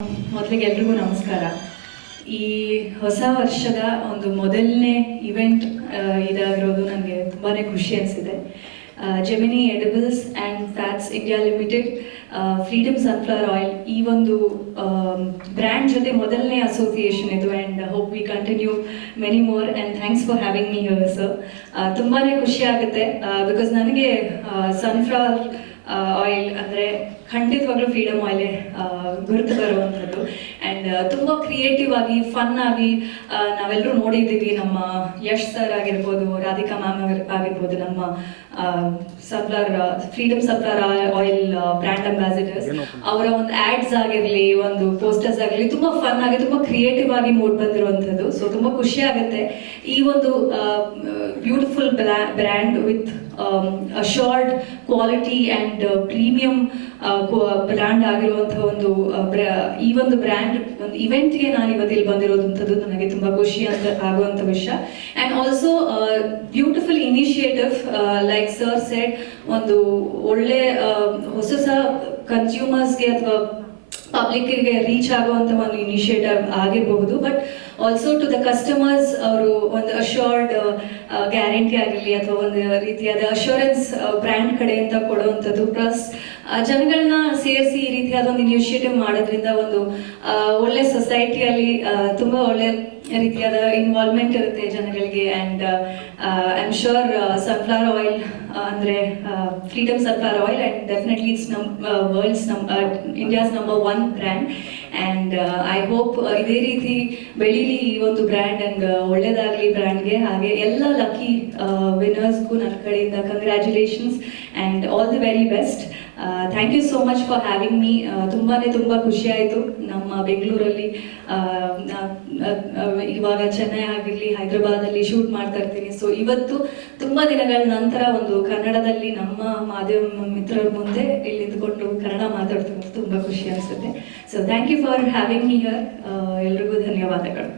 ಮೊದಲಿಗೆ ಎಲ್ರಿಗೂ ನಮಸ್ಕಾರ. ಈ ಹೊಸ ವರ್ಷದ ಒಂದು ಮೊದಲನೇ ಇವೆಂಟ್ ಇದಾಗಿರೋದು ನನಗೆ ತುಂಬಾ ಖುಷಿ ಅನಿಸಿದೆ. Gemini edibles and fats India limited freedom sunflower oil ಈ ಒಂದು ಬ್ರ್ಯಾಂಡ್ ಜೊತೆ ಮೊದಲನೇ ಅಸೋಸಿಯೇಷನ್ ಇದು and hope we continue many more and thanks for having me here sir ತುಂಬಾ ಖುಷಿ ಆಗುತ್ತೆ ಬಿಕಾಸ್ ನನಗೆ ಸನ್ಫ್ಲವರ್ ಆಯಿಲ್ ಅಂದ್ರೆ ಖಂಡಿತವಾಗ್ಲೂ ಫ್ರೀಡಮ್ ಆಯಿಲೇ ಗುರುತು ಬರುವಂಥದ್ದು. ತುಂಬ ಕ್ರಿಯೇಟಿವ್ ಆಗಿ ಫನ್ ಆಗಿ ನಾವೆಲ್ಲರೂ ನೋಡಿದ್ದೀವಿ ನಮ್ಮ ಯಶ್ ಸರ್ ಆಗಿರ್ಬೋದು ರಾಧಿಕಾ ಮ್ಯಾಮ್ ಆಗಿರ್ಬೋದು ನಮ್ಮ sunflower freedom sunflower oil brand ambassadors ಅವರ ಒಂದು ಆಡ್ಸ್ ಆಗಿರಲಿ ಒಂದು ಪೋಸ್ಟರ್ಸ್ ಆಗಲಿ ತುಂಬ ಫನ್ ಆಗಿ ತುಂಬ ಕ್ರಿಯೇಟಿವ್ ಆಗಿ ಮೂಡ್ ಬಂದಿರುವಂಥದ್ದು. ಸೊ ತುಂಬ ಖುಷಿ ಆಗುತ್ತೆ. ಈ ಒಂದು beautiful brand with short quality and premium brand ಆಗಿರುವಂತಹ ಒಂದು ಈ ಒಂದು ಬ್ರ್ಯಾಂಡ್ ಒಂದು ಇವೆಂಟ್ಗೆ ನಾನು ಇವತ್ತು ಇಲ್ಲಿ ಬಂದಿರೋದಂಥದ್ದು ನನಗೆ ತುಂಬಾ ಖುಷಿ ಅಂತ ಆಗುವಂಥ ವಿಷಯ. And also beautiful initiative like sir said ಒಂದು ಒಳ್ಳೆ ಹೊಸ ಹೊಸ ಕನ್ಸ್ಯೂಮರ್ಸ್ಗೆ ಅಥವಾ ಪಬ್ಲಿಕ್ಗೆ ರೀಚ್ ಆಗುವಂಥ ಒಂದು ಇನಿಷಿಯೇಟಿವ್ ಆಗಿರಬಹುದು. But also to the customers ಅವರು ಒಂದು ಅಶ್ಯೂರ್ಡ್ ಗ್ಯಾರಂಟಿ ಆಗಿರಲಿ ಅಥವಾ ಒಂದು ರೀತಿಯಾದ ಅಶ್ಯೂರೆನ್ಸ್ ಬ್ರ್ಯಾಂಡ್ ಕಡೆಯಿಂದ ಕೊಡುವಂಥದ್ದು ಪ್ಲಸ್ ಜನಗಳನ್ನ ಸೇರಿಸಿ ಈ ರೀತಿಯಾದ ಒಂದು ಇನಿಷಿಯೇಟಿವ್ ಮಾಡೋದ್ರಿಂದ ಒಂದು ಒಳ್ಳೆ ಸೊಸೈಟಿಯಲ್ಲಿ ತುಂಬಾ ಒಳ್ಳೆ ರೀತಿಯಾದ ಇನ್ವಾಲ್ವ್ಮೆಂಟ್ ಇರುತ್ತೆ ಜನಗಳಿಗೆ and I am sure sunflower oil ಅಂದರೆ freedom sunflower oil and definitely it's ನಮ್ ವರ್ಲ್ಡ್ಸ್ ನಮ್ India's number one brand and I hope ಇದೇ ರೀತಿ ಬೆಳೀಲಿ ಈ ಒಂದು ಬ್ರ್ಯಾಂಡ್ ಆ್ಯಂಡ್ ಒಳ್ಳೇದಾಗಲಿ ಬ್ರ್ಯಾಂಡ್ಗೆ ಹಾಗೆ ಎಲ್ಲ ಲಕ್ಕಿ ವಿನ್ನರ್ಸ್ಗೂ ನನ್ನ ಕಡೆಯಿಂದ congratulations and all the very best thank you so much for having me ತುಂಬಾ ತುಂಬ ಆಯಿತು ನಮ್ಮ ಬೆಂಗಳೂರಲ್ಲಿ. ಇವಾಗ ಚೆನ್ನೈ ಆಗಿರಲಿ, ಹೈದರಾಬಾದಲ್ಲಿ ಶೂಟ್ ಮಾಡ್ತಾ ಇರ್ತೀನಿ. ಸೊ ಇವತ್ತು ತುಂಬ ದಿನಗಳ ನಂತರ ಒಂದು ಕನ್ನಡದಲ್ಲಿ ನಮ್ಮ ಮಾಧ್ಯಮ ಮಿತ್ರರ ಮುಂದೆ ಇಲ್ಲಿ ನಿಂತ್ಕೊಂಡು ಕನ್ನಡ ಮಾತಾಡ್ತೀನಿ ತುಂಬ ಖುಷಿ ಅನಿಸುತ್ತೆ. So thank you for having me here ಎಲ್ರಿಗೂ ಧನ್ಯವಾದಗಳು.